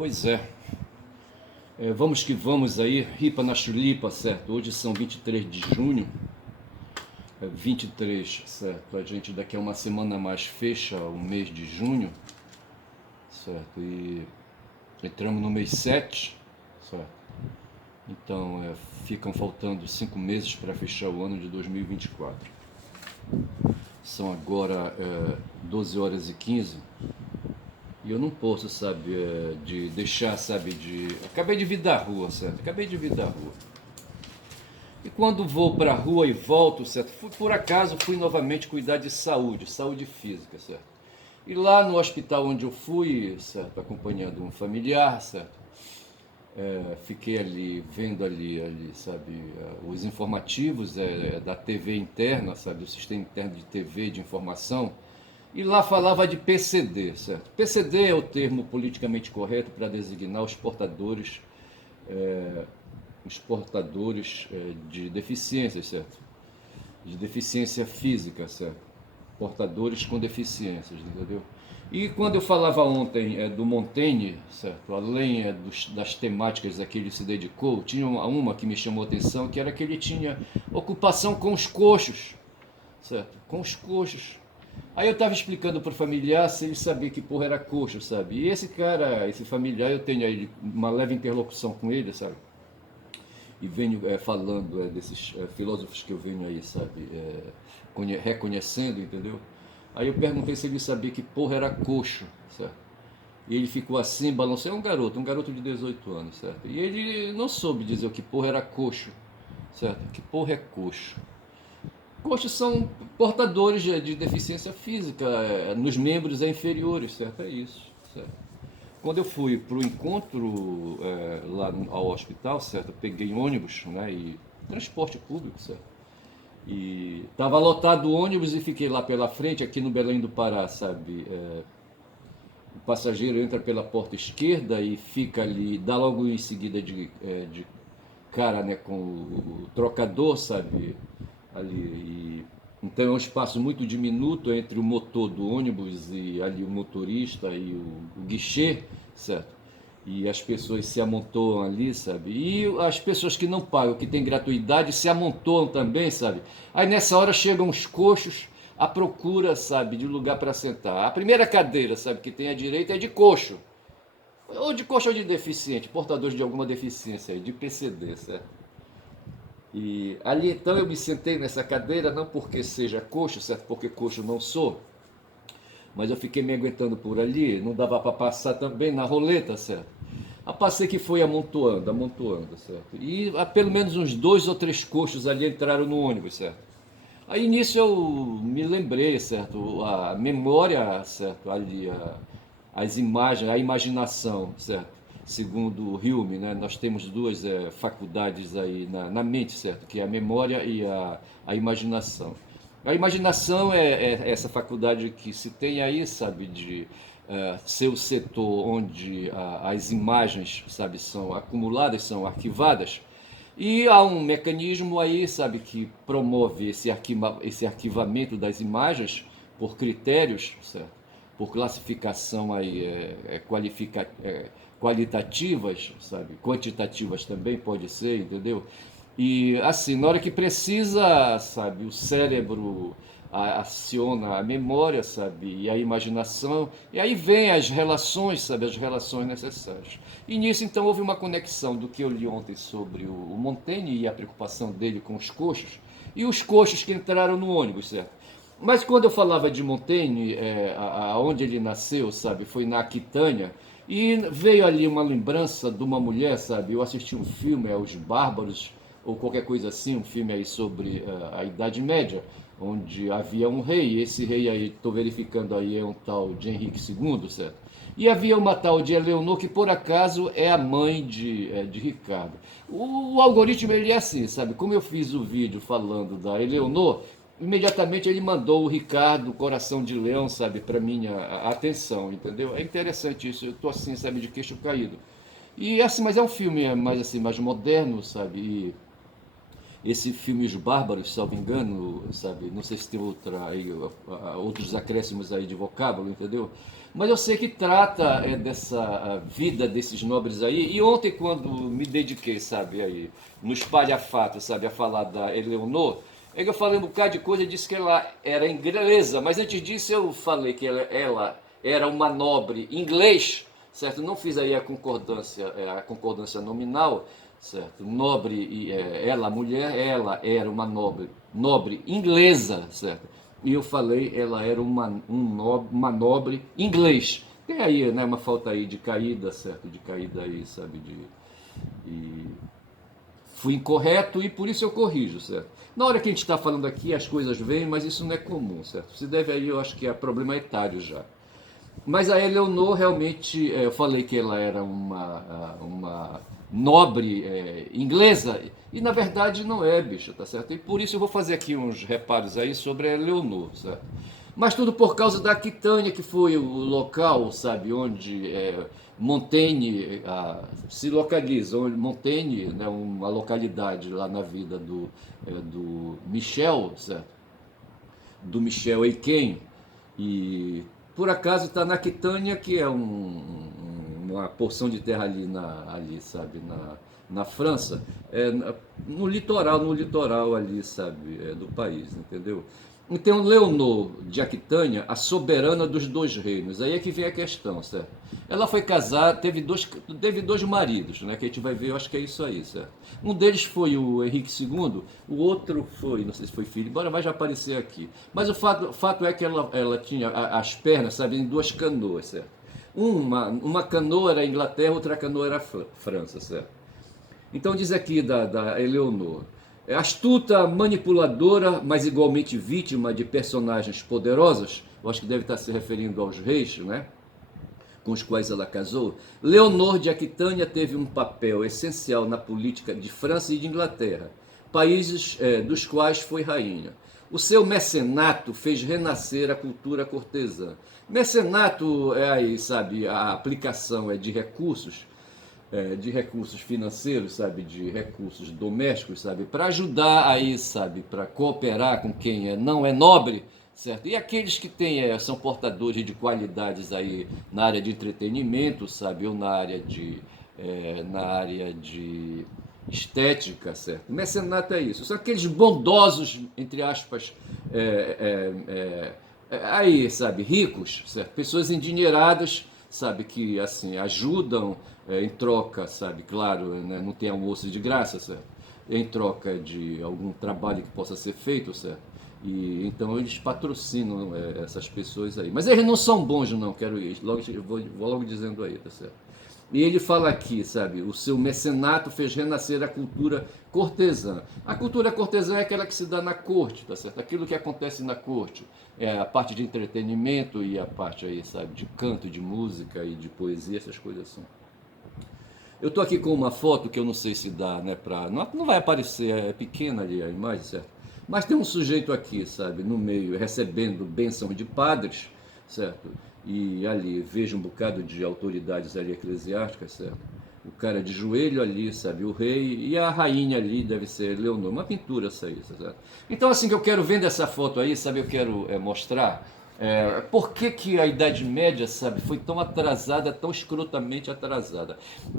Pois é. Vamos que vamos aí, ripa na chulipa, certo? Hoje são 23 de junho, 23, certo? A gente daqui a uma semana mais fecha o mês de junho, certo? E entramos no mês 7, certo? Então, ficam faltando 5 meses para fechar o ano de 2024. São agora 12 horas e 15. E eu não posso, sabe, de deixar, sabe, de... Acabei de vir da rua, certo? Acabei de vir da rua. E quando vou para a rua e volto, certo? Por acaso fui novamente cuidar de saúde física, certo? E lá no hospital onde eu fui, certo, acompanhando um familiar, certo? Fiquei ali, vendo ali, sabe, os informativos da TV interna, sabe, do sistema interno de TV, de informação. E lá falava de PCD, certo? PCD é o termo politicamente correto para designar os portadores de deficiências, certo? De deficiência física, certo? Portadores com deficiências, entendeu? E quando eu falava ontem do Montaigne, certo? Além das temáticas a que ele se dedicou, tinha uma que me chamou a atenção, que era que ele tinha ocupação com os coxos, certo? Com os coxos. Aí eu estava explicando para o familiar se ele sabia que porra era coxo, sabe? E esse cara, esse familiar, eu tenho aí uma leve interlocução com ele, sabe? E venho falando desses filósofos que eu venho aí, sabe? Reconhecendo, entendeu? Aí eu perguntei se ele sabia que porra era coxo, certo? E ele ficou assim, balançou. É um garoto de 18 anos, certo? E ele não soube dizer o que porra era coxo, certo? Que porra é coxo? Coxos são portadores de deficiência física nos membros inferiores, certo? É isso, certo? Quando eu fui para o encontro lá ao hospital, certo? Eu peguei ônibus, né? E transporte público, certo? E estava lotado o ônibus e fiquei lá pela frente, aqui no Belém do Pará, sabe? O passageiro entra pela porta esquerda e fica ali, dá logo em seguida de cara, né? Com o trocador, sabe? Ali. Então é um espaço muito diminuto entre o motor do ônibus e ali o motorista e o guichê, certo? E as pessoas se amontoam ali, sabe? E as pessoas que não pagam, que têm gratuidade, se amontoam também, sabe? Aí nessa hora chegam os coxos à procura, sabe, de lugar para sentar. A primeira cadeira, sabe, que tem à direita é de coxo. Ou de coxo ou de deficiente, portadores de alguma deficiência, de PCD, certo? E ali então eu me sentei nessa cadeira, não porque seja coxo, certo? Porque coxo não sou, mas eu fiquei me aguentando por ali, não dava para passar também na roleta, certo? A passei que foi amontoando, certo? E pelo menos uns 2 ou 3 coxos ali entraram no ônibus, certo? Aí nisso eu me lembrei, certo? A memória, certo? Ali, as imagens, a imaginação, certo? Segundo Hume, né? Nós temos duas faculdades aí na mente, certo? Que é a memória e a imaginação. A imaginação é essa faculdade que se tem aí, sabe, de ser o setor onde as imagens, sabe, são acumuladas, são arquivadas. E há um mecanismo aí, sabe, que promove esse arquivamento das imagens por critérios, certo? Por classificação aí, qualitativas, sabe? Quantitativas também pode ser, entendeu? E assim, na hora que precisa, sabe, o cérebro aciona a memória, sabe, e a imaginação, e aí vem as relações, sabe, as relações necessárias. E nisso, então, houve uma conexão do que eu li ontem sobre o Montaigne e a preocupação dele com os coxos, e os coxos que entraram no ônibus, certo? Mas quando eu falava de Montaigne, aonde ele nasceu, sabe, foi na Aquitânia, e veio ali uma lembrança de uma mulher, sabe, eu assisti um filme, Os Bárbaros, ou qualquer coisa assim, um filme aí sobre a Idade Média, onde havia um rei, e esse rei aí, estou verificando aí, é um tal de Henrique II, certo? E havia uma tal de Eleonor, que por acaso é a mãe de Ricardo. O algoritmo ele é assim, sabe? Como eu fiz o vídeo falando da Eleonor, imediatamente ele mandou o Ricardo, Coração de Leão, sabe, para minha atenção, entendeu? É interessante isso, eu estou assim, sabe, de queixo caído. E assim, mas é um filme mais assim, mais moderno, sabe? esse filme Os Bárbaros, salvo engano, sabe? Não sei se tem outros acréscimos aí de vocábulo, entendeu? Mas eu sei que trata dessa vida desses nobres aí. E ontem, quando me dediquei, sabe, aí, no espalhafato, sabe, a falar da Eleonor, eu falei um bocado de coisa e disse que ela era inglesa, mas antes disso eu falei que ela era uma nobre inglês, certo? Não fiz aí a concordância nominal, certo? Nobre, ela, mulher, ela era uma nobre inglesa, certo? E eu falei, ela era uma nobre inglês. Tem aí, né, uma falta aí de caída, certo? De caída aí, sabe? E fui incorreto e por isso eu corrijo, certo? Na hora que a gente está falando aqui, as coisas vêm, mas isso não é comum, certo? Se deve aí, eu acho que é problema etário já. Mas a Eleonor realmente, eu falei que ela era uma nobre inglesa, e na verdade não é, bicho, tá certo? E por isso eu vou fazer aqui uns reparos aí sobre a Eleonor, certo? Mas tudo por causa da Aquitânia, que foi o local, sabe, onde Montaigne se localiza, onde Montaigne, né, uma localidade lá na vida do Michel, certo? Do Michel Eiquem, e por acaso está na Aquitânia, que é uma porção de terra ali sabe, na França, no litoral ali, sabe, do país, entendeu? Então, Leonor de Aquitânia, a soberana dos dois reinos, aí é que vem a questão, certo? Ela foi casada, teve dois maridos, né, que a gente vai ver, eu acho que é isso aí, certo? Um deles foi o Henrique II, o outro foi, não sei se foi filho, embora vai já aparecer aqui. Mas o fato é que ela tinha as pernas, sabe, em duas canoas, certo? Uma canoa era a Inglaterra, outra canoa era a França, certo? Então diz aqui da Eleonor: é astuta, manipuladora, mas igualmente vítima de personagens poderosos. Eu acho que deve estar se referindo aos reis, né? Com os quais ela casou. Leonor de Aquitânia teve um papel essencial na política de França e de Inglaterra, países dos quais foi rainha. O seu mecenato fez renascer a cultura cortesã. Mecenato é aí, sabe, a aplicação de recursos financeiros, sabe, de recursos domésticos, sabe, para ajudar aí, sabe, para cooperar com quem não é nobre, certo? E aqueles que são portadores de qualidades aí na área de entretenimento, sabe, ou na área de estética, certo? Mecenato é isso. São aqueles bondosos, entre aspas, aí, sabe, ricos, certo? Pessoas endinheiradas, sabe, que assim ajudam em troca, sabe, claro, né, não tem almoço de graça, certo? Em troca de algum trabalho que possa ser feito, certo? E então eles patrocinam essas pessoas aí. Mas eles não são bons, não, quero ir. Logo, vou logo dizendo aí, tá certo? E ele fala aqui, sabe, o seu mecenato fez renascer a cultura cortesã. A cultura cortesã é aquela que se dá na corte, tá certo? Aquilo que acontece na corte, a parte de entretenimento e a parte aí, sabe, de canto, de música e de poesia, essas coisas assim. Eu estou aqui com uma foto que eu não sei se dá, né, não vai aparecer, é pequena ali a imagem, certo? Mas tem um sujeito aqui, sabe, no meio, recebendo bênção de padres, certo? E ali vejo um bocado de autoridades ali eclesiásticas, certo? O cara de joelho ali, sabe, o rei, e a rainha ali deve ser Leonor, uma pintura essa aí, certo? Então assim que eu quero vendo essa foto aí, sabe, eu quero mostrar por que a Idade Média, sabe, foi tão atrasada, tão escrotamente atrasada.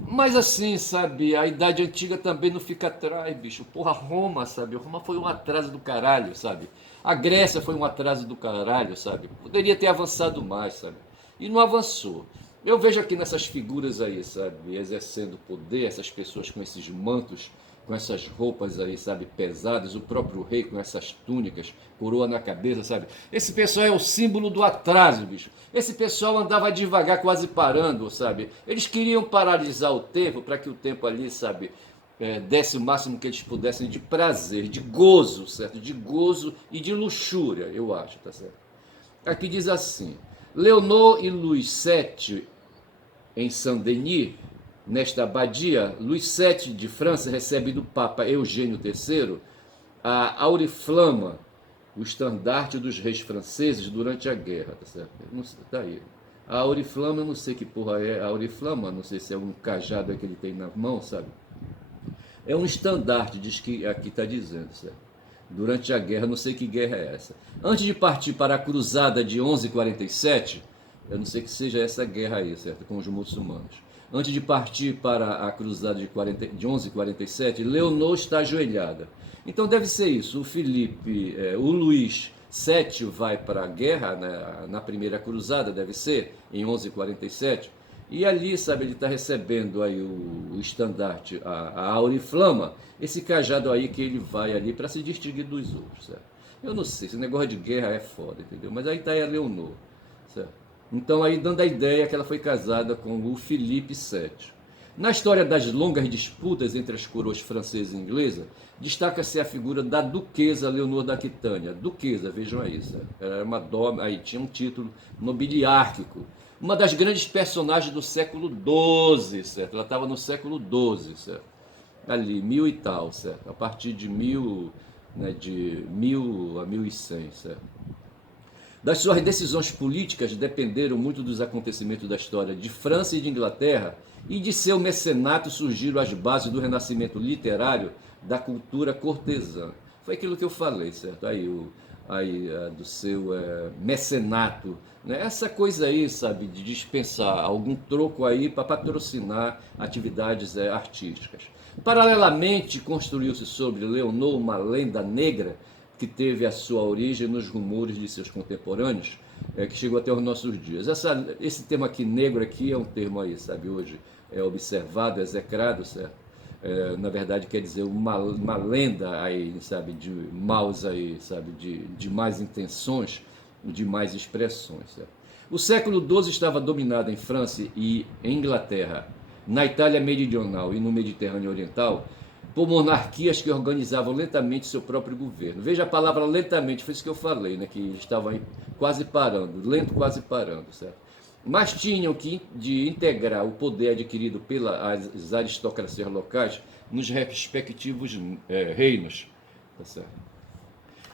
Mas assim, sabe, a Idade Antiga também não fica atrás, bicho. Porra, Roma, sabe, Roma foi um atraso do caralho, sabe. A Grécia foi um atraso do caralho, sabe. Poderia ter avançado mais, sabe. E não avançou. Eu vejo aqui nessas figuras aí, sabe, exercendo poder, essas pessoas com esses mantos, com essas roupas aí, sabe, pesadas, o próprio rei com essas túnicas, coroa na cabeça, sabe? Esse pessoal é o símbolo do atraso, bicho. Esse pessoal andava devagar, quase parando, sabe? Eles queriam paralisar o tempo para que o tempo ali, sabe, desse o máximo que eles pudessem de prazer, de gozo, certo? De gozo e de luxúria, eu acho, tá certo? Aqui diz assim: Leonor e Luís VII em Saint-Denis, nesta abadia, Luís VII de França recebe do Papa Eugênio III a Auriflama, o estandarte dos reis franceses durante a guerra, tá certo? Não sei, tá aí. A Auriflama, eu não sei que porra é a Auriflama, não sei se é um cajado que ele tem na mão, sabe? É um estandarte, diz que aqui está dizendo, certo? Durante a guerra, não sei que guerra é essa. Antes de partir para a cruzada de 1147, eu não sei que seja essa guerra aí, certo? Com os muçulmanos. Antes de partir para a cruzada de 1147, Leonor está ajoelhada. Então deve ser isso. O Felipe, o Luís VII vai para a guerra, né, na primeira cruzada, deve ser, em 1147. E ali, sabe, ele está recebendo aí o estandarte, a auriflama, esse cajado aí que ele vai ali para se distinguir dos outros, certo? Eu não sei, esse negócio de guerra é foda, entendeu? Mas aí está aí a Leonor, certo? Então aí dando a ideia que ela foi casada com o Felipe VII. Na história das longas disputas entre as coroas francesa e inglesa, destaca-se a figura da duquesa Leonor da Aquitânia. Duquesa, vejam aí, certo? Ela era uma dama, aí tinha um título nobiliárquico. Uma das grandes personagens do século XII, certo? Ela estava no século XII, certo? Ali, mil e tal, certo? A partir de mil, né, de 1000 a 1100, certo? Das suas decisões políticas dependeram muito dos acontecimentos da história de França e de Inglaterra, e de seu mecenato surgiram as bases do renascimento literário da cultura cortesã. Foi aquilo que eu falei, certo? Do seu mecenato, né? Essa coisa aí, sabe, de dispensar algum troco aí para patrocinar atividades artísticas. Paralelamente, construiu-se sobre Leonor uma lenda negra que teve a sua origem nos rumores de seus contemporâneos, que chegou até os nossos dias. Esse termo aqui, negro, aqui é um termo aí, sabe, hoje é observado, execrado, certo? Na verdade quer dizer uma lenda aí, sabe, de maus aí, sabe, de más intenções, de más expressões, certo? O século XII estava dominado em França e em Inglaterra, na Itália meridional e no Mediterrâneo oriental, por monarquias que organizavam lentamente seu próprio governo. Veja a palavra lentamente, foi isso que eu falei, né, que estavam quase parando, lento quase parando, certo? Mas tinham que de integrar o poder adquirido pelas aristocracias locais nos respectivos reinos, tá certo?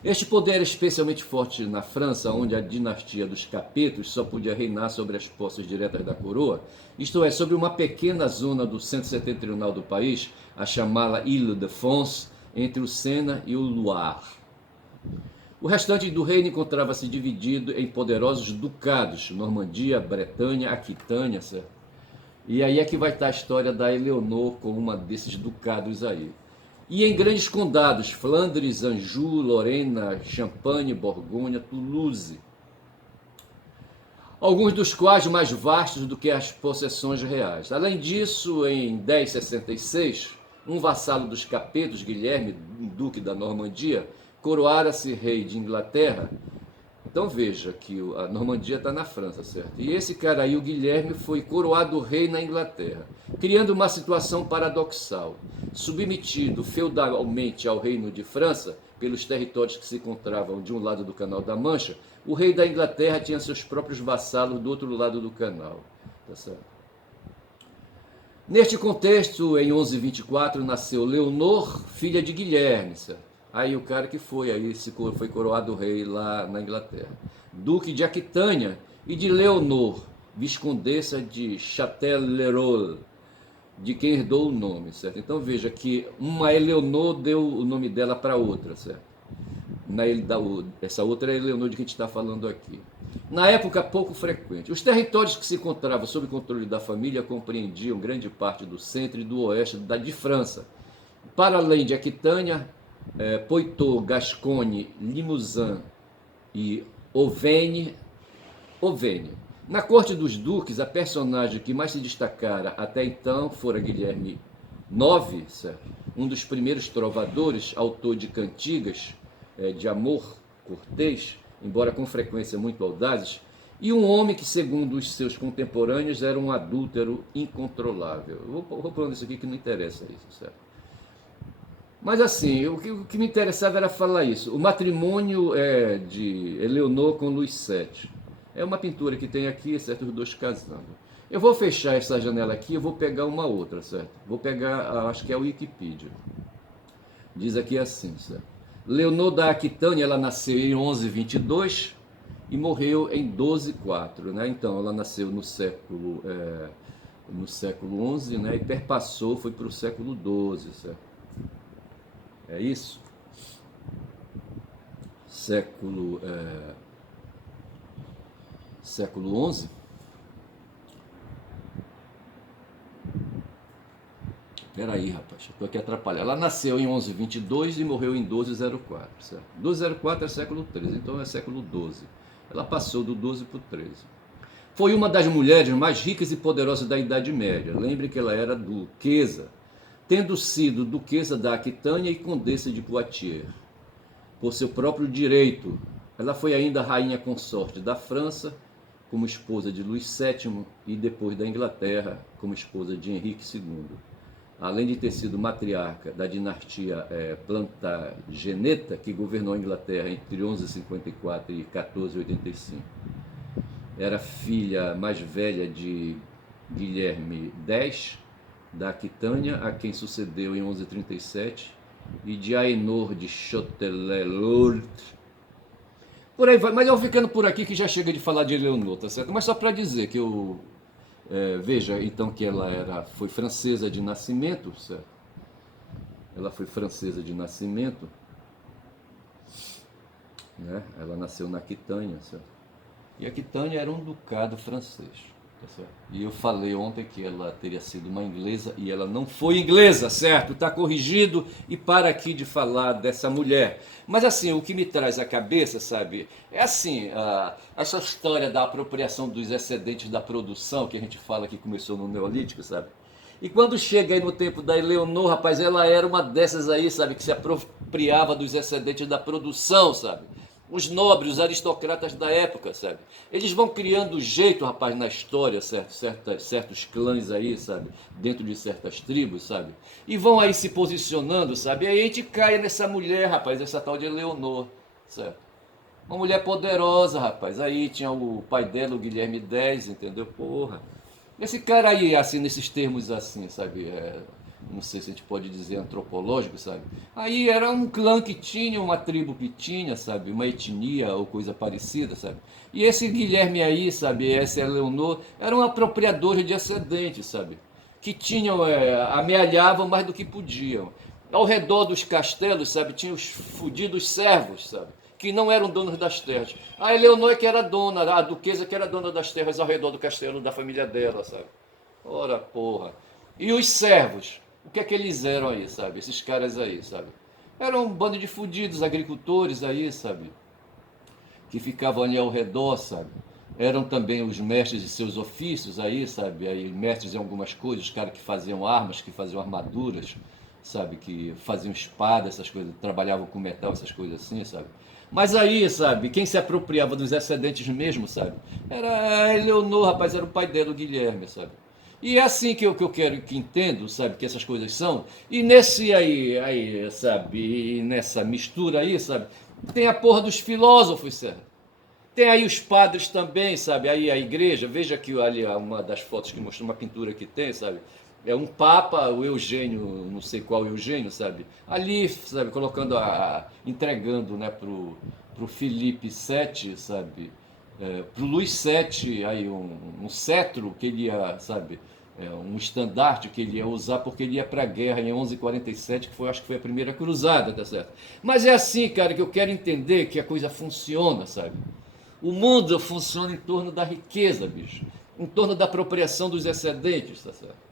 Este poder era especialmente forte na França, onde a dinastia dos Capetos só podia reinar sobre as posses diretas da coroa, isto é, sobre uma pequena zona do centro setentrional do país, a chamada Île-de-France, entre o Sena e o Loire. O restante do reino encontrava-se dividido em poderosos ducados, Normandia, Bretanha, Aquitânia, certo? E aí é que vai estar a história da Eleonor com uma desses ducados aí. E em grandes condados, Flandres, Anjou, Lorena, Champagne, Borgonha, Toulouse. Alguns dos quais mais vastos do que as possessões reais. Além disso, em 1066, um vassalo dos Capetos, Guilherme, duque da Normandia, coroara-se rei de Inglaterra. Então veja que a Normandia está na França, certo? E esse cara aí, o Guilherme, foi coroado rei na Inglaterra, criando uma situação paradoxal. Submetido feudalmente ao reino de França, pelos territórios que se encontravam de um lado do Canal da Mancha, o rei da Inglaterra tinha seus próprios vassalos do outro lado do canal. Tá certo? Neste contexto, em 1124, nasceu Leonor, filha de Guilherme, certo? Aí o cara que foi foi coroado rei lá na Inglaterra. Duque de Aquitânia e de Leonor, viscondessa de Châtellerault, de quem herdou o nome, certo? Então veja que uma Eleonor deu o nome dela para outra, certo? Essa outra é a Eleonor de que a gente está falando aqui. Na época pouco frequente. Os territórios que se encontravam sob controle da família compreendiam grande parte do centro e do oeste de França. Para além de Aquitânia, Poitou, Gascogne, Limousin e Auvergne. Na corte dos duques, a personagem que mais se destacara até então fora Guilherme IX, certo? Um dos primeiros trovadores, autor de cantigas de amor cortês, embora com frequência muito audazes, e um homem que, segundo os seus contemporâneos, era um adúltero incontrolável. Eu vou falando isso aqui que não interessa isso, certo? Mas assim, o que me interessava era falar isso. O matrimônio de Eleonor com Luís VII. É uma pintura que tem aqui, certo? Os dois casando. Eu vou fechar essa janela aqui, eu vou pegar uma outra, certo? Vou pegar, acho que é a Wikipedia. Diz aqui assim, certo? Leonor da Aquitânia, ela nasceu em 1122 e morreu em 1204, né? Então, ela nasceu no século XI, né? E perpassou, foi para o século XII, certo? É isso? Século XI. Peraí, rapaz, eu tô aqui atrapalhado. Ela nasceu em 1122 e morreu em 1204, certo? 1204 é século XIII, então é século XII. Ela passou do 12 para o 13. Foi uma das mulheres mais ricas e poderosas da Idade Média. Lembre que ela era duquesa, tendo sido duquesa da Aquitânia e condessa de Poitiers. Por seu próprio direito, ela foi ainda rainha consorte da França, como esposa de Luís VII, e depois da Inglaterra, como esposa de Henrique II. Além de ter sido matriarca da dinastia Plantageneta, que governou a Inglaterra entre 1154 e 1485. Era filha mais velha de Guilherme X, da Aquitânia, a quem sucedeu em 1137, e de Aenor de Châtellerault. Por aí vai, mas eu vou ficando por aqui que já chega de falar de Eleonor, tá certo? Mas só para dizer que eu veja então que ela foi francesa de nascimento, certo? Ela foi francesa de nascimento, né? Ela nasceu na Aquitânia, certo? E a Aquitânia era um ducado francês, tá certo? E eu falei ontem que ela teria sido uma inglesa e ela não foi inglesa, certo? Está corrigido e para aqui de falar dessa mulher. Mas assim, o que me traz à cabeça, sabe, é assim, essa história da apropriação dos excedentes da produção, que a gente fala que começou no Neolítico, sabe? E quando chega aí no tempo da Eleonor, rapaz, ela era uma dessas aí, sabe, que se apropriava dos excedentes da produção, sabe? Os nobres, os aristocratas da época, sabe? Eles vão criando jeito, rapaz, na história, certo? Certos clãs aí, sabe? Dentro de certas tribos, sabe? E vão aí se posicionando, sabe? E aí a gente cai nessa mulher, rapaz, essa tal de Eleonor, certo? Uma mulher poderosa, rapaz. Aí tinha o pai dela, o Guilherme X, entendeu? Porra. Esse cara aí, assim, nesses termos assim, sabe? Não sei se a gente pode dizer antropológico, sabe? Aí era um clã que tinha, uma tribo que tinha, sabe? Uma etnia ou coisa parecida, sabe? E esse Guilherme aí, sabe? Essa Eleonor, eram apropriadores de excedentes, sabe? Que tinham, amealhavam mais do que podiam. Ao redor dos castelos, sabe? Tinha os fudidos servos, sabe? Que não eram donos das terras. A Eleonor que era dona, a duquesa que era dona das terras ao redor do castelo da família dela, sabe? Ora, porra. E os servos? O que é que eles eram aí, sabe? Esses caras aí, sabe? Eram um bando de fudidos agricultores aí, sabe? Que ficavam ali ao redor, sabe? Eram também os mestres de seus ofícios aí, sabe? Aí, mestres em algumas coisas, os caras que faziam armas, que faziam armaduras, sabe? Que faziam espada, essas coisas, trabalhavam com metal, essas coisas assim, sabe? Mas aí, sabe, quem se apropriava dos excedentes mesmo, sabe? Era a Eleonor, rapaz, era o pai dela, o Guilherme, sabe? E é assim que eu quero que entendo, sabe, que essas coisas são. E nesse aí, sabe, e nessa mistura aí, sabe, tem a porra dos filósofos, sabe? Tem aí os padres também, sabe? Aí a igreja, veja aqui ali uma das fotos que mostrou uma pintura que tem, sabe? É um papa, o Eugênio, não sei qual Eugênio, sabe? Ali, sabe, colocando entregando, né, pro Felipe VII, sabe? Pro Luís VII, aí um cetro que ele ia, sabe? Um estandarte que ele ia usar porque ele ia para a guerra em 1147, que foi, acho que foi a primeira cruzada, tá certo? Mas é assim, cara, que eu quero entender que a coisa funciona, sabe? O mundo funciona em torno da riqueza, bicho. Em torno da apropriação dos excedentes, tá certo?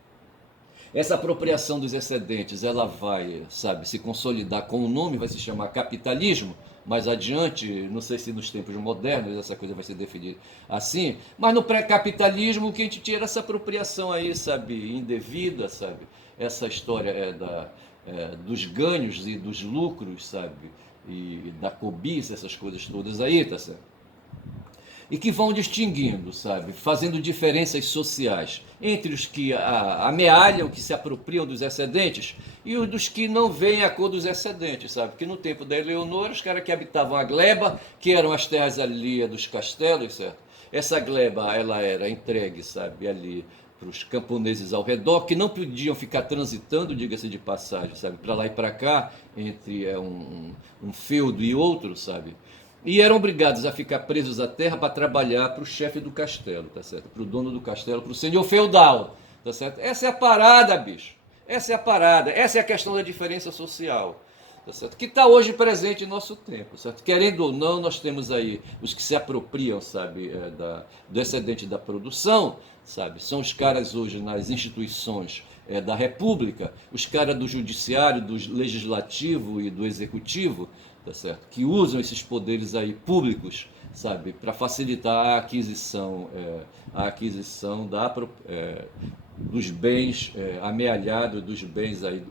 Essa apropriação dos excedentes, ela vai, sabe, se consolidar com o nome, vai se chamar capitalismo. Mais adiante, não sei se nos tempos modernos essa coisa vai ser definida assim, mas no pré-capitalismo o que a gente tinha era essa apropriação aí, sabe, indevida, sabe? Essa história dos ganhos e dos lucros, sabe? E da cobiça, essas coisas todas aí, tá certo? E que vão distinguindo, sabe, fazendo diferenças sociais entre os que amealham, que se apropriam dos excedentes, e os dos que não veem a cor dos excedentes, sabe? Porque no tempo da Eleonora, os caras que habitavam a gleba, que eram as terras ali dos castelos, certo? Essa gleba, ela era entregue, sabe, ali para os camponeses ao redor, que não podiam ficar transitando, diga-se de passagem, sabe, para lá e para cá, entre um feudo e outro, sabe? E eram obrigados a ficar presos à terra para trabalhar para o chefe do castelo, tá certo? Para o dono do castelo, para o senhor feudal, tá certo? Essa é a parada, bicho. Essa é a parada, essa é a questão da diferença social. Tá certo? Que está hoje presente em nosso tempo, certo? Querendo ou não, nós temos aí os que se apropriam, sabe, do excedente da produção, sabe? São os caras hoje nas instituições da República, os caras do judiciário, do legislativo e do executivo, tá certo? Que usam esses poderes aí públicos, sabe, para facilitar a aquisição dos bens amealhados, dos bens aí,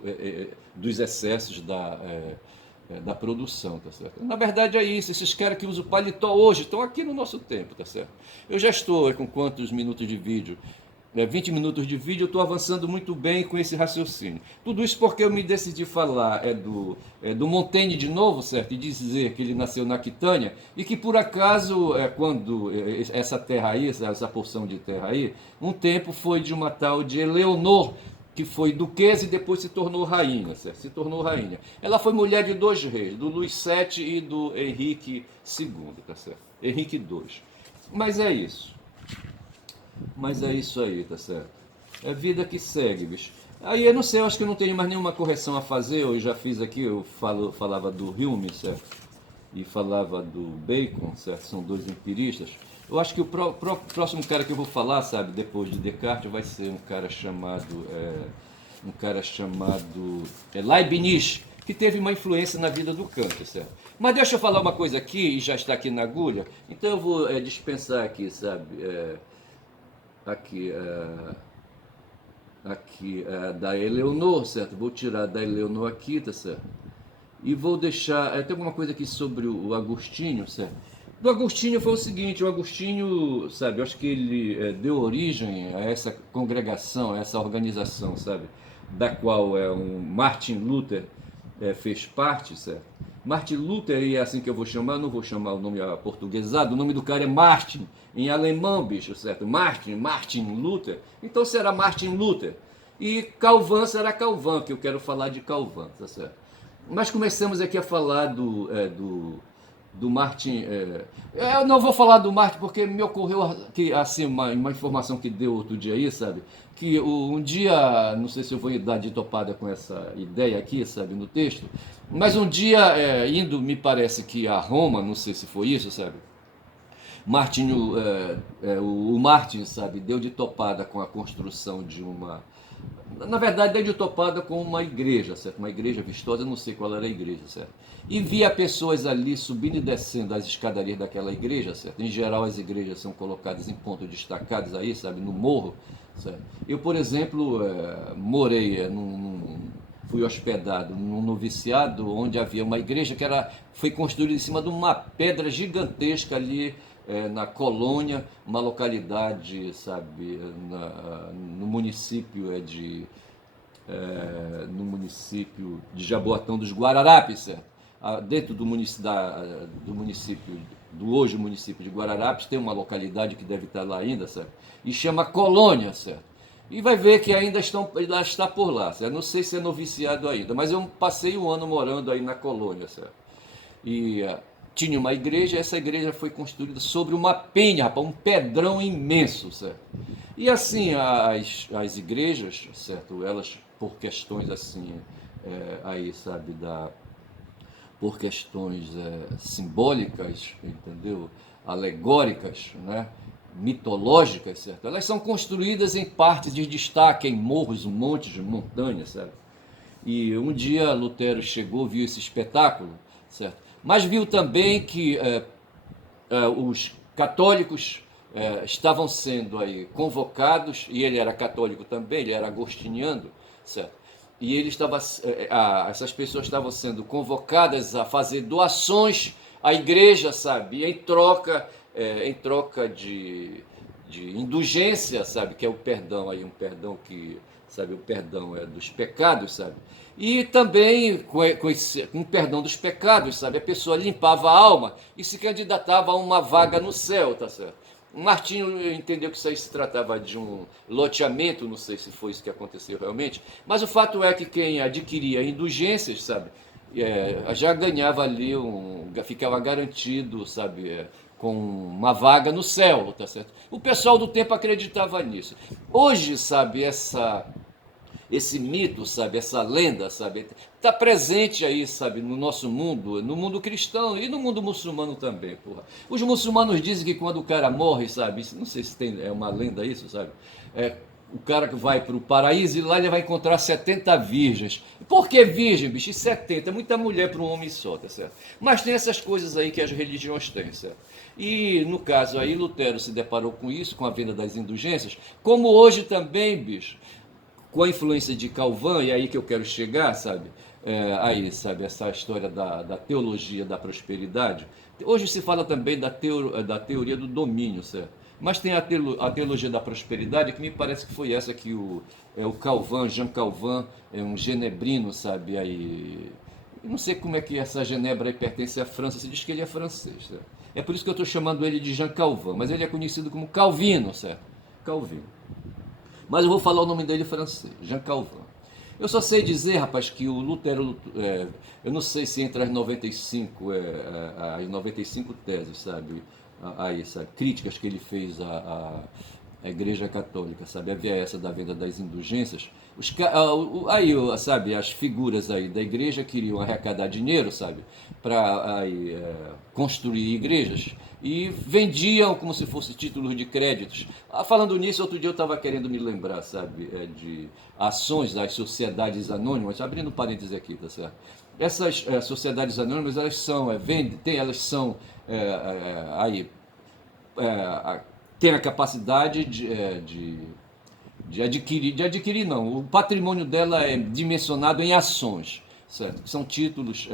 dos excessos da produção, tá certo? Na verdade é isso, esses caras que usam paletó hoje estão aqui no nosso tempo, tá certo? Eu já estou com quantos minutos de vídeo? 20 minutos de vídeo, eu estou avançando muito bem com esse raciocínio. Tudo isso porque eu me decidi falar do Montaigne de novo, certo? E dizer que ele nasceu na Aquitânia e que por acaso, quando essa terra aí, essa porção de terra aí, um tempo foi de uma tal de Eleonor, que foi duquesa e depois se tornou rainha, certo? Se tornou rainha. Ela foi mulher de dois reis, do Luís VII e do Henrique II, tá certo? Henrique II. Mas é isso. Mas é isso aí, tá certo? É vida que segue, bicho. Aí eu não sei, eu acho que eu não tenho mais nenhuma correção a fazer. Eu já fiz aqui, falava do Hume, certo? E falava do Bacon, certo? São dois empiristas. Eu acho que o próximo cara que eu vou falar, sabe, depois de Descartes, vai ser um cara chamado Leibniz, que teve uma influência na vida do Kant, certo? Mas deixa eu falar uma coisa aqui, e já está aqui na agulha, então eu vou dispensar aqui, sabe, da Eleonor, certo? Vou tirar da Eleonor aqui, tá certo? E vou deixar, tem alguma coisa aqui sobre o Agostinho, certo? Do Agostinho foi o seguinte, o Agostinho, sabe, eu acho que ele deu origem a essa congregação, a essa organização, sabe, da qual um Martin Luther fez parte, certo? Martin Luther, e é assim que eu vou chamar, não vou chamar o nome aportuguesado, o nome do cara é Martin, em alemão, bicho, certo? Martin Luther, então será Martin Luther. E Calvin será Calvin, que eu quero falar de Calvin, tá certo? Mas começamos aqui a falar do Martin. Eu não vou falar do Martin porque me ocorreu que, assim, uma informação que deu outro dia aí, sabe? Que um dia, não sei se eu vou dar de topada com essa ideia aqui, sabe, no texto, mas um dia, indo, me parece que a Roma, não sei se foi isso, sabe? Martin, o Martin, sabe, deu de topada com a construção de uma. Na verdade, deu de topada com uma igreja, certo? Uma igreja vistosa, eu não sei qual era a igreja, certo? E via pessoas ali subindo e descendo as escadarias daquela igreja, certo? Em geral, as igrejas são colocadas em pontos destacados aí, sabe? No morro, certo? Eu, por exemplo, fui hospedado num noviciado onde havia uma igreja que foi construída em cima de uma pedra gigantesca ali na Colônia, uma localidade, sabe, no município no município de Jaboatão dos Guararapes, certo? Dentro do município, do hoje município de Guararapes, tem uma localidade que deve estar lá ainda, certo? E chama Colônia, certo? E vai ver que ainda está por lá, certo? Não sei se é noviciado ainda, mas eu passei um ano morando aí na Colônia, certo? E tinha uma igreja, essa igreja foi construída sobre uma penha, rapaz, um pedrão imenso, certo? E assim, as igrejas, certo? Elas, por questões assim, aí, sabe, por questões simbólicas, entendeu? Alegóricas, né? Mitológicas, certo? Elas são construídas em partes de destaque, em morros, montes, montanhas, certo? E um dia Lutero chegou, viu esse espetáculo, certo? Mas viu também que os católicos estavam sendo aí convocados, e ele era católico também, ele era agostiniano, certo? E essas pessoas estavam sendo convocadas a fazer doações à igreja, sabe? E em troca de indulgência, sabe? Que é o perdão aí, um perdão que, sabe, o perdão dos pecados, sabe? E também com o perdão dos pecados, sabe? A pessoa limpava a alma e se candidatava a uma vaga no céu, tá certo? Martinho entendeu que isso aí se tratava de um loteamento, não sei se foi isso que aconteceu realmente, mas o fato é que quem adquiria indulgências, sabe, já ganhava ali, ficava garantido, sabe, com uma vaga no céu, tá certo? O pessoal do tempo acreditava nisso. Hoje, sabe, esse mito, sabe, essa lenda, sabe, está presente aí, sabe, no nosso mundo, no mundo cristão e no mundo muçulmano também, porra. Os muçulmanos dizem que quando o cara morre, sabe, não sei se tem, é uma lenda isso, sabe, o cara que vai para o paraíso e lá ele vai encontrar 70 virgens. Por que virgem, bicho? E 70? É muita mulher para um homem só, tá certo? Mas tem essas coisas aí que as religiões têm, certo? E no caso aí, Lutero se deparou com isso, com a venda das indulgências, como hoje também, bicho, com a influência de Calvin, e aí que eu quero chegar, sabe? Aí, sabe, essa história da teologia da prosperidade. Hoje se fala também da teoria do domínio, certo? Mas tem a teologia da prosperidade, que me parece que foi essa que o Calvin, Jean Calvin, é um genebrino, sabe? Aí, eu não sei como é que essa Genebra aí pertence à França, se diz que ele é francês, certo? É por isso que eu estou chamando ele de Jean Calvin, mas ele é conhecido como Calvino, certo? Calvino. Mas eu vou falar o nome dele francês, Jean Calvin. Eu só sei dizer, rapaz, que o Lutero, eu não sei se entre as 95, as 95 teses, sabe, aí, sabe, críticas que ele fez à Igreja Católica, sabe, havia essa da venda das indulgências, aí, sabe, as figuras aí da igreja queriam arrecadar dinheiro, sabe, para construir igrejas, e vendiam como se fosse títulos de créditos. Falando nisso, outro dia eu estava querendo me lembrar, sabe, de ações das sociedades anônimas, abrindo parênteses aqui, tá certo? Essas sociedades anônimas, elas são, elas são aí, têm a capacidade de adquirir não, o patrimônio dela é dimensionado em ações, certo? São títulos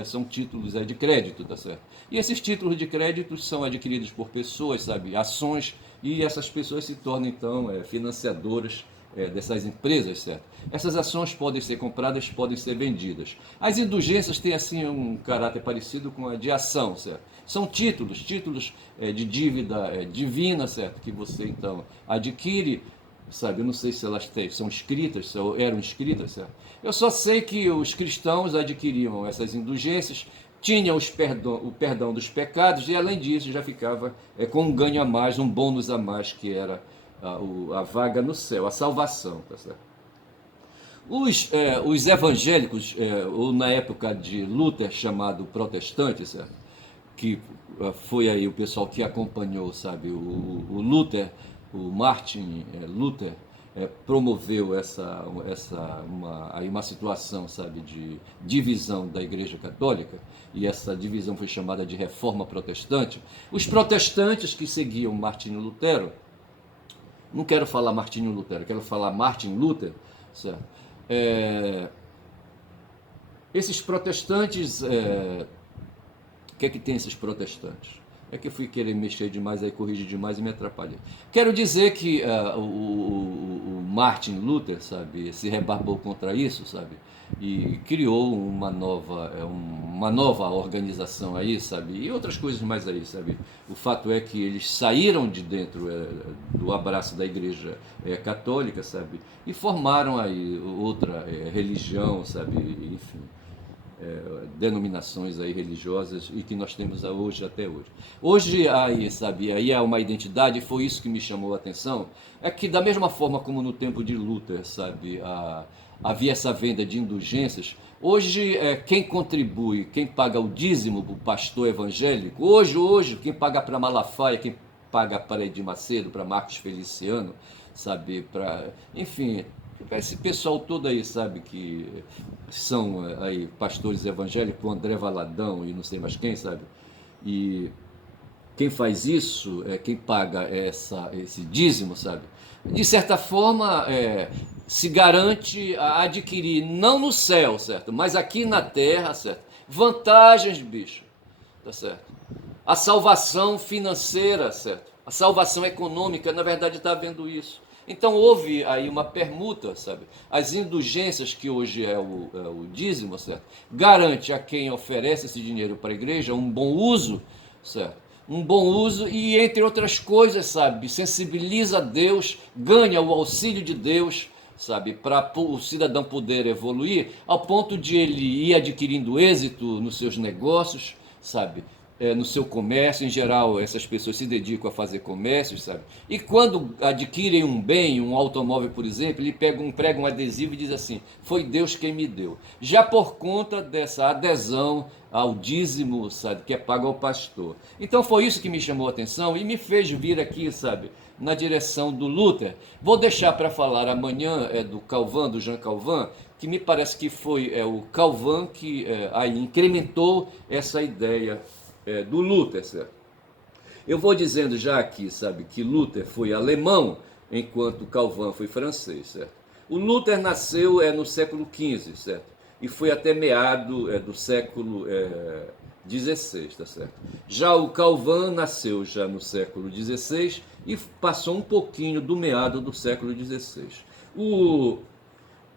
de crédito, tá certo? E esses títulos de crédito são adquiridos por pessoas, sabe? Ações, e essas pessoas se tornam então financiadoras dessas empresas, certo? Essas ações podem ser compradas, podem ser vendidas. As indulgências têm assim um caráter parecido com a de ação, certo? São títulos de dívida divina, certo? Que você então adquire, sabe? Eu não sei se elas são escritas, se eram escritas, certo? Eu só sei que os cristãos adquiriam essas indulgências, tinham o perdão dos pecados e, além disso, já ficava com um ganho a mais, um bônus a mais, que era a vaga no céu, a salvação, tá certo? Os evangélicos, ou na época de Luther, chamado protestante, certo? Que foi aí o pessoal que acompanhou, sabe, o Luther, o Martin Luther, promoveu uma situação, sabe, de divisão da Igreja Católica, e essa divisão foi chamada de Reforma Protestante. Os protestantes que seguiam Martinho Lutero, não quero falar Martinho Lutero, quero falar Martin Luther, certo? Esses protestantes, o que é que tem esses protestantes? É que eu fui querer mexer demais, aí corrigir demais e me atrapalhei. Quero dizer que o Martin Luther, sabe, se rebarbou contra isso, sabe, e criou uma nova organização aí, sabe, e outras coisas mais aí, sabe. O fato é que eles saíram de dentro do abraço da Igreja Católica, sabe, e formaram aí outra religião, sabe, enfim. Denominações aí religiosas, e que nós temos hoje, até hoje. Hoje aí, sabe, aí é uma identidade, e foi isso que me chamou a atenção, é que da mesma forma como no tempo de Luther, sabe, havia essa venda de indulgências, hoje quem contribui, quem paga o dízimo para o pastor evangélico, hoje quem paga para Malafaia, quem paga para Edir Macedo, para Marcos Feliciano, sabe, enfim, esse pessoal todo aí, sabe, que são aí pastores evangélicos, o André Valadão e não sei mais quem, sabe, e quem faz isso, quem paga esse dízimo, sabe, de certa forma se garante a adquirir, não no céu, certo, mas aqui na terra, certo, vantagens, bicho, tá certo, a salvação financeira, certo, a salvação econômica, na verdade está havendo isso. Então houve aí uma permuta, sabe? As indulgências, que hoje é o dízimo, certo? Garante a quem oferece esse dinheiro para a igreja um bom uso, certo? Um bom uso e, entre outras coisas, sabe, sensibiliza a Deus, ganha o auxílio de Deus, sabe, para o cidadão poder evoluir ao ponto de ele ir adquirindo êxito nos seus negócios, sabe, no seu comércio. Em geral, essas pessoas se dedicam a fazer comércios, sabe? E quando adquirem um bem, um automóvel, por exemplo, ele prega um adesivo e diz assim: foi Deus quem me deu. Já por conta dessa adesão ao dízimo, sabe, que é pago ao pastor. Então foi isso que me chamou a atenção e me fez vir aqui, sabe, na direção do Luther. Vou deixar para falar amanhã do Calvin, do Jean Calvin, que me parece que foi o Calvin que aí incrementou essa ideia do Luther, certo? Eu vou dizendo já aqui, sabe, que Luther foi alemão, enquanto Calvin foi francês, certo? O Luther nasceu no século XV, certo? E foi até meado do século XVI, tá certo? Já o Calvin nasceu já no século XVI e passou um pouquinho do meado do século XVI. O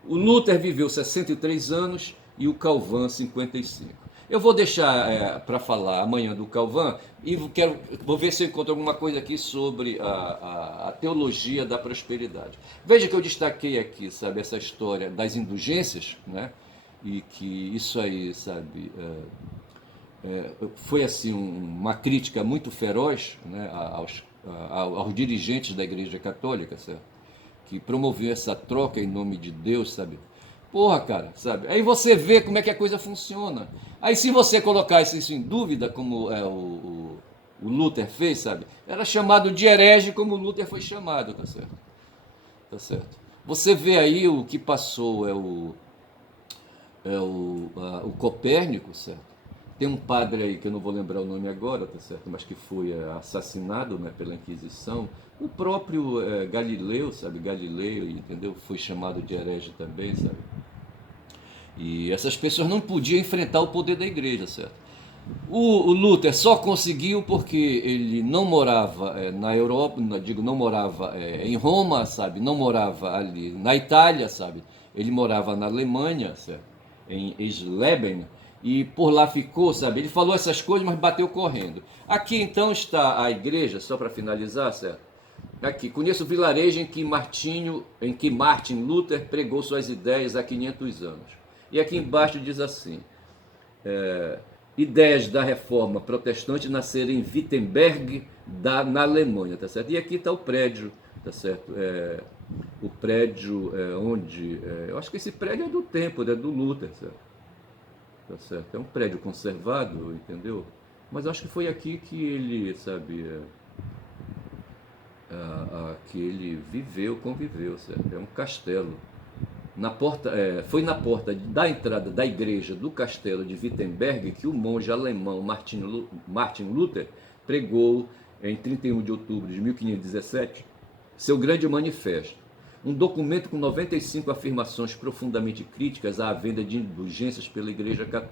Luther viveu 63 anos e o Calvin 55. Eu vou deixar para falar amanhã do Calvin e vou ver se eu encontro alguma coisa aqui sobre a teologia da prosperidade. Veja que eu destaquei aqui, sabe, essa história das indulgências, né? E que isso aí, sabe, foi assim uma crítica muito feroz, né, aos dirigentes da Igreja Católica, certo? Que promoveu essa troca em nome de Deus, sabe? Porra, cara, sabe? Aí você vê como é que a coisa funciona. Aí se você colocar isso em dúvida, como o Luther fez, sabe? Era chamado de herege como Luther foi chamado, tá certo? Tá certo. Você vê aí o que passou, o Copérnico, certo? Tem um padre aí, que eu não vou lembrar o nome agora, tá certo? Mas que foi assassinado, né, pela Inquisição. O próprio Galileu, sabe? Galileu, entendeu? Foi chamado de herege também, sabe? E essas pessoas não podiam enfrentar o poder da igreja, certo? O Luther só conseguiu porque ele não morava na Europa, não morava em Roma, sabe? Não morava ali na Itália, sabe? Ele morava na Alemanha, certo? Em Eisleben, e por lá ficou, sabe? Ele falou essas coisas, mas bateu correndo. Aqui então está a igreja, só para finalizar, certo? Aqui, conheço o vilarejo em que Martin Luther pregou suas ideias há 500 anos. E aqui embaixo diz assim: ideias da reforma protestante nasceram em Wittenberg, na Alemanha, tá certo? E aqui está o prédio, tá certo? O prédio onde... eu acho que esse prédio é do tempo, né, do Luther, certo? Tá certo? É um prédio conservado, entendeu? Mas acho que foi aqui que ele, sabe, que ele conviveu, certo? É um castelo. Foi na porta da entrada da igreja do castelo de Wittenberg que o monge alemão Martin Luther pregou em 31 de outubro de 1517 seu grande manifesto, um documento com 95 afirmações profundamente críticas à venda de indulgências pela Igreja Católica.